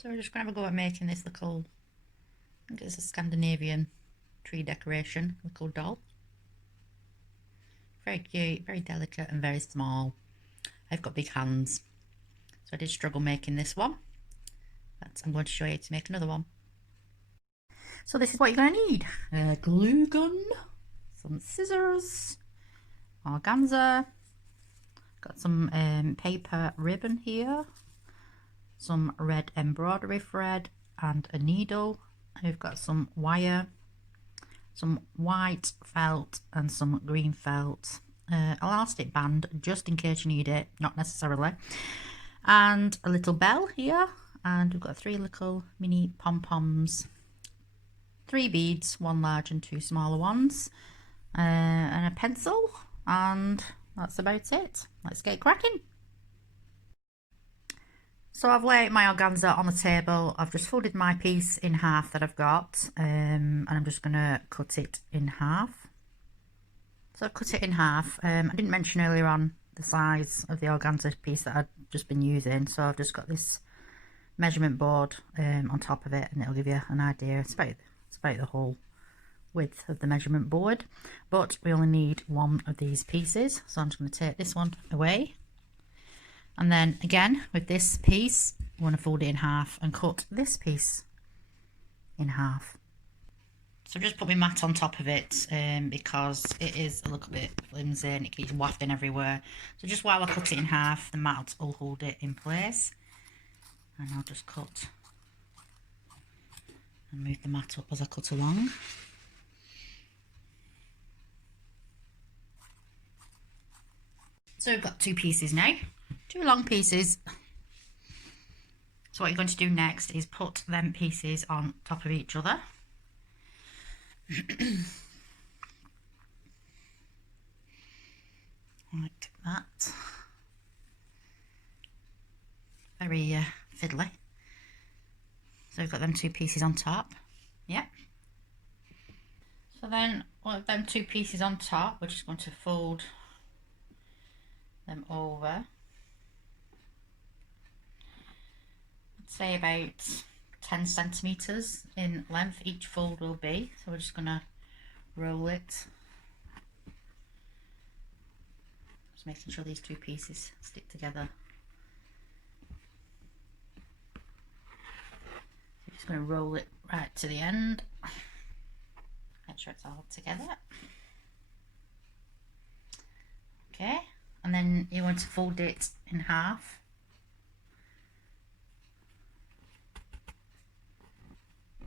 So we're just going to have a go at making this little, I think it's a Scandinavian tree decoration, little doll. Very cute, very delicate and very small. I've got big hands, so I did struggle making this one, but I'm going to show you to make another one. So this is what you're going to need: a glue gun, some scissors, organza, got some paper ribbon here, some red embroidery thread and a needle. I've got some wire, some white felt and some green felt, elastic band just in case you need it, not necessarily, and a little bell here, and we've got 3 little mini pom-poms, 3 beads, 1 large and 2 smaller ones, and a pencil, and that's about it. Let's get cracking. So I've laid my organza on the table. I've just folded my piece in half that I've got, and I'm just going to cut it in half. So I've cut it in half. I didn't mention earlier on the size of the organza piece that I've just been using, so I've just got this measurement board on top of it, and it'll give you an idea. It's about the whole width of the measurement board, but we only need 1 of these pieces, so I'm just going to take this one away. And then again with this piece, I want to fold it in half and cut this piece in half. So just put my mat on top of it because it is a little bit flimsy and it keeps wafting everywhere. So just while I cut it in half, the mat will hold it in place. And I'll just cut and move the mat up as I cut along. So we've got 2 pieces now. 2 long pieces. So what you're going to do next is put them pieces on top of each other. Like that. Very fiddly. So we've got them 2 pieces on top. Yeah. So then with them 2 pieces on top, we're just going to fold them over. Say about 10 centimeters in length each fold will be, so we're just going to roll it, just making sure these 2 pieces stick together. So just going to roll it right to the end, make sure it's all together. Okay, and then you want to fold it in half.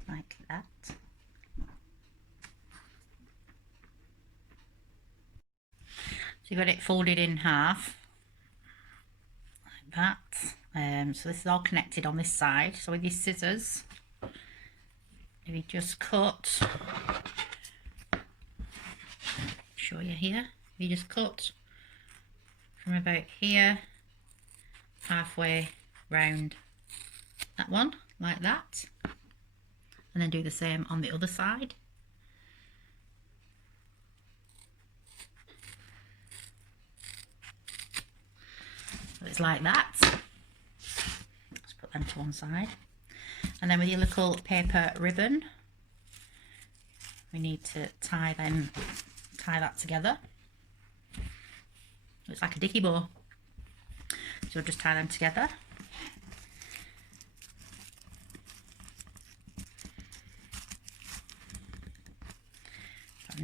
Like that. So you got it folded in half like that. So this is all connected on this side. So with your scissors, if you just cut, show you here, if you just cut from about here halfway round that one like that, and then do the same on the other side. So it's like that. Just put them to one side. And then with your little paper ribbon, we need to tie that together. It's like a dicky bow. So just tie them together.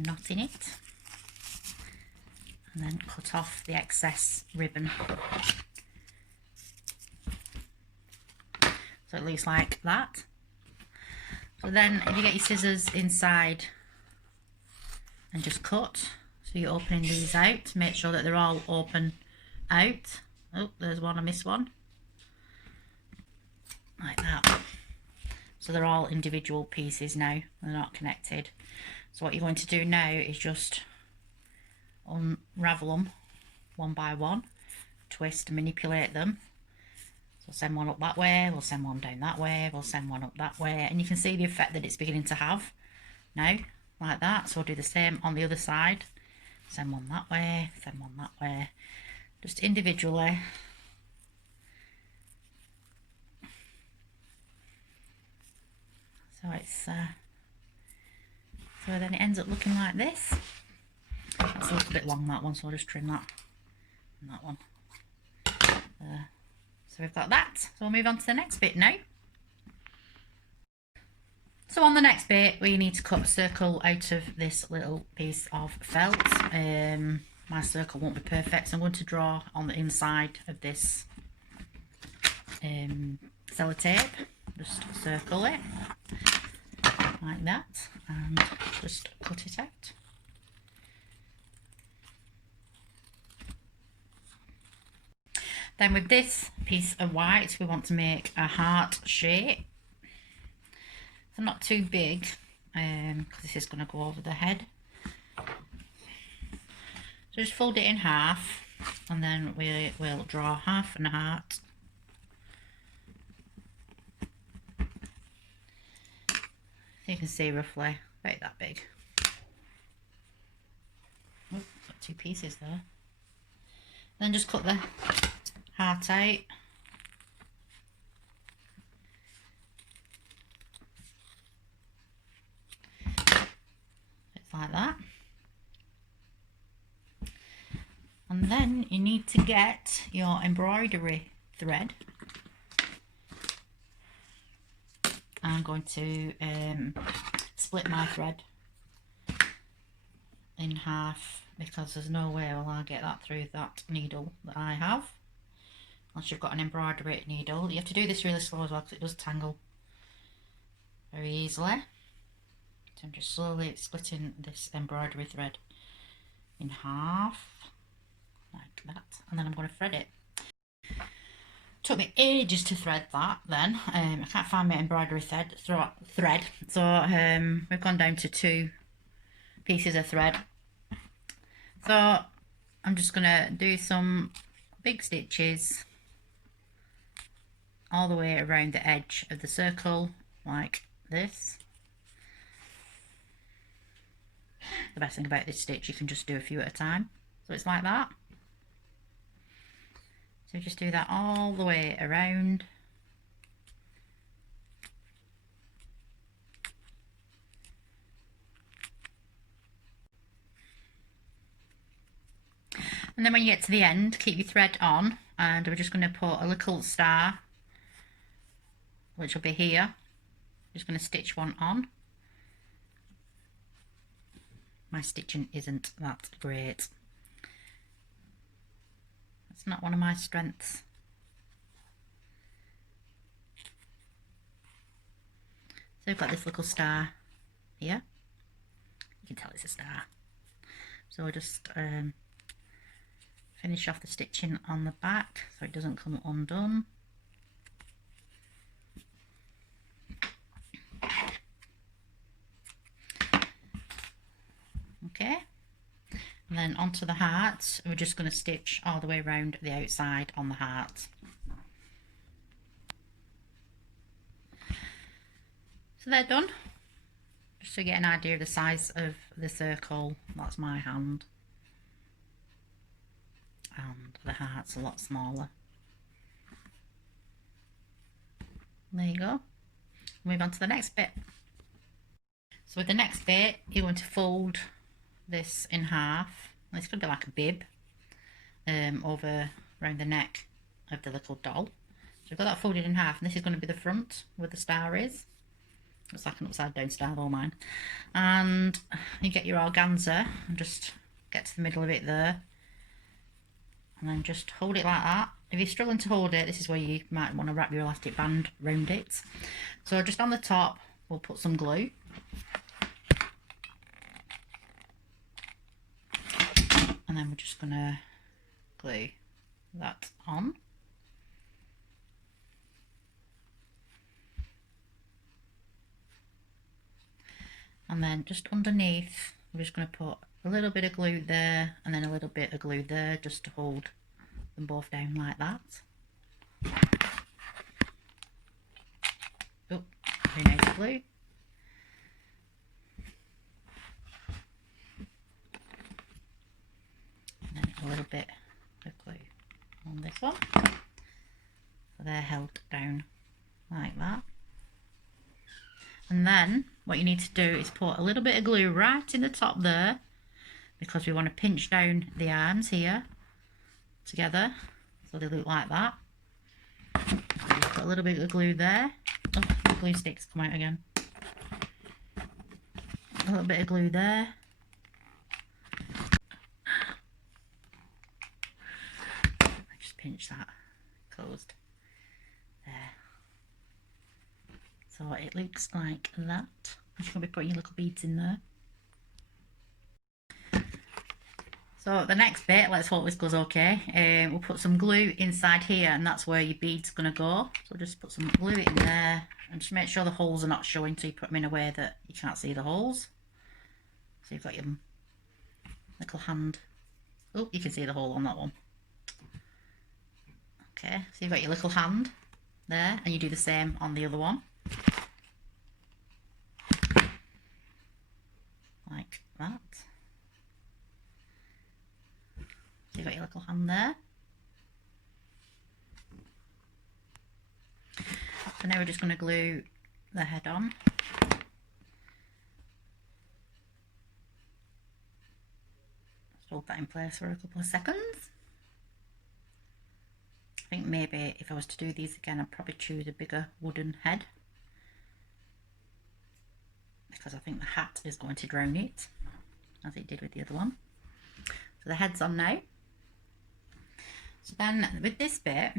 Knot in it, and then cut off the excess ribbon, so it looks like that. So then if you get your scissors inside and just cut, so you're opening these out, make sure that they're all open out. Oh, there's one, I missed one, like that. So they're all individual pieces now, they're not connected. So what you're going to do now is just unravel them one by one, twist and manipulate them. So send one up that way, we'll send one down that way, we'll send one up that way, and you can see the effect that it's beginning to have now, like that. So we'll do the same on the other side. Send one that way, send one that way, just individually. ends up looking like this. It's a little bit long, that one, so I'll just trim that and that one. So we've got that. So we'll move on to the next bit now. So on the next bit, we need to cut a circle out of this little piece of felt. My circle won't be perfect, so I'm going to draw on the inside of this sellotape. Just circle it like that and just cut it out. Then with this piece of white, we want to make a heart shape. So not too big, because this is going to go over the head. So just fold it in half, and then we will draw half and a heart. So you can see roughly about that big. Oh, got two pieces there. Then just cut the heart out. It's like that. And then you need to get your embroidery thread. I'm going to split my thread in half, because there's no way will I get that through that needle that I have, unless you've got an embroidery needle. You have to do this really slow as well, because it does tangle very easily. So I'm just slowly splitting this embroidery thread in half like that, and then I'm going to thread it. Took me ages to thread that then. I can't find my embroidery thread, so we've gone down to 2 pieces of thread. So I'm just going to do some big stitches all the way around the edge of the circle like this. The best thing about this stitch, you can just do a few at a time, so it's like that. So just do that all the way around. And then when you get to the end, keep your thread on, and we're just going to put a little star, which will be here. Just going to stitch one on. My stitching isn't that great. It's not one of my strengths. So we've got this little star here. You can tell it's a star. So we'll just finish off the stitching on the back so it doesn't come undone. Okay. And then onto the heart, we're just going to stitch all the way around the outside on the heart. So they're done. Just to get an idea of the size of the circle, that's my hand. And the heart's a lot smaller. There you go. Move on to the next bit. So with the next bit, you're going to fold this in half. It's going to be like a bib over around the neck of the little doll. So we've got that folded in half, and this is going to be the front where the star is. Looks like an upside down star, though mine. And you get your organza and just get to the middle of it there, and then just hold it like that. If you're struggling to hold it, this is where you might want to wrap your elastic band around it. So just on the top, we'll put some glue. And then we're just going to glue that on. And then just underneath, we're just going to put a little bit of glue there and then a little bit of glue there, just to hold them both down like that. Oh, very nice glue. A little bit of glue on this one, so they're held down like that. And then what you need to do is put a little bit of glue right in the top there, because we want to pinch down the arms here together so they look like that. So just put a little bit of glue there. Oh, the glue sticks come out again. A little bit of glue there. Just pinch that closed there. So it looks like that. I'm just going to be putting your little beads in there. So the next bit, let's hope this goes okay. We'll put some glue inside here, and that's where your bead's going to go. So just put some glue in there, and just make sure the holes are not showing, so you put them in a way that you can't see the holes. So you've got your little hand. Oh, you can see the hole on that one. Okay, so you've got your little hand there, and you do the same on the other one. Like that. So you've got your little hand there. So now we're just going to glue the head on. Just hold that in place for a couple of seconds. I think maybe if I was to do these again, I'd probably choose a bigger wooden head, because I think the hat is going to drown it, as it did with the other one. So the head's on now. So then with this bit,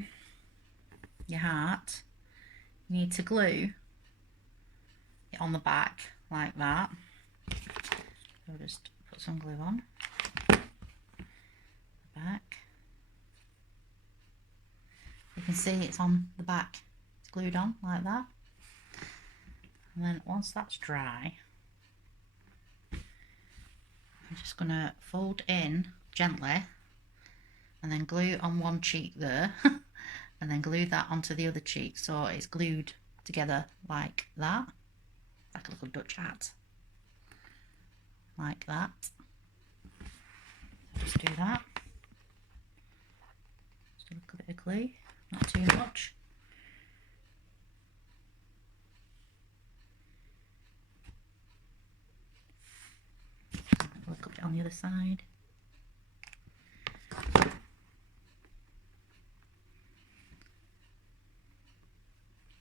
your heart, you need to glue it on the back like that. So just put some glue on the back. You can see it's on the back, it's glued on like that. And then once that's dry, I'm just going to fold in gently and then glue on one cheek there and then glue that onto the other cheek, so it's glued together like that, like a little Dutch hat, like that. Just do that. Just a little bit of glue, not too much. Look up on the other side.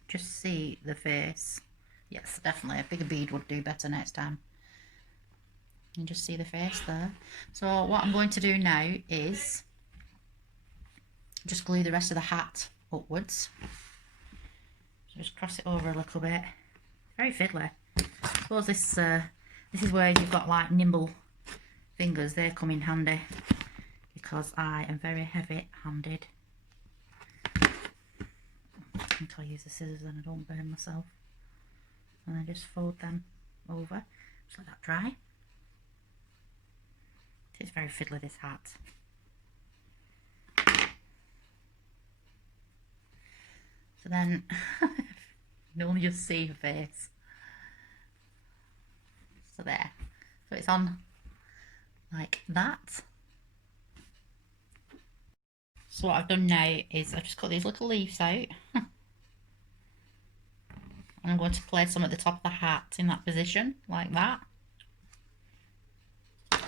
Just see the face. Yes, definitely a bigger bead would do better next time. You just see the face there. So what I'm going to do now is just glue the rest of the hat upwards. So just cross it over a little bit. Very fiddly. I suppose this is where you've got like nimble fingers. They come in handy because I am very heavy-handed. I think I'll use the scissors and I don't burn myself. And then just fold them over. Just let that dry. It's very fiddly, this hat. So then you can only just see her face. So there. So it's on like that. So what I've done now is I've just cut these little leaves out. And I'm going to place them at the top of the hat in that position, like that. So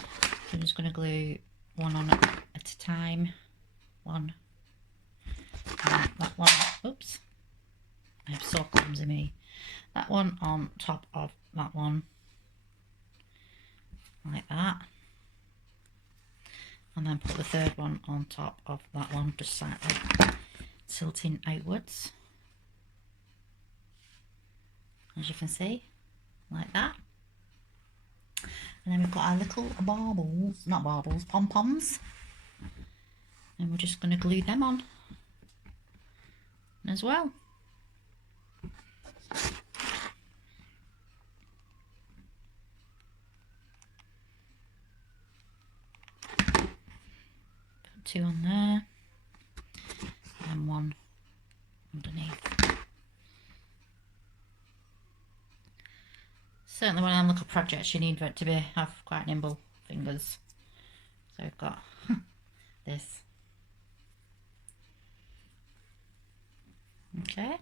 I'm just going to glue one on at a time. One. And that one. Oops. I'm so clumsy me. That one on top of that one. Like that. And then put the third one on top of that one, just slightly tilting outwards. As you can see, like that. And then we've got our little baubles, not baubles, pom-poms. And we're just going to glue them on as well. Put two on there, and one underneath. Certainly when I'm looking at projects, you need it to have quite nimble fingers. So I've got this. Okay.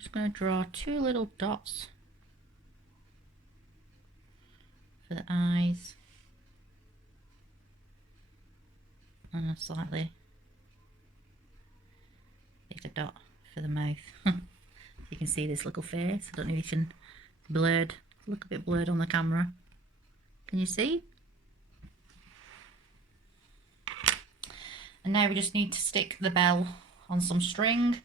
just going to draw 2 little dots for the eyes and a slightly bigger dot for the mouth. You can see this little face. I don't know if you can, blurred, look a bit blurred on the camera. Can you see? And now we just need to stick the bell on some string.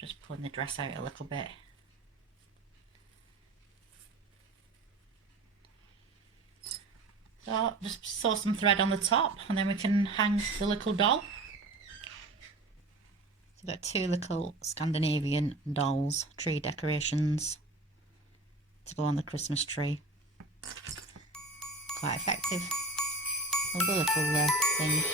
Just pulling the dress out a little bit. So just sew some thread on the top and then we can hang the little doll. So I've got 2 little Scandinavian dolls, tree decorations to go on the Christmas tree. Quite effective. All the little thing.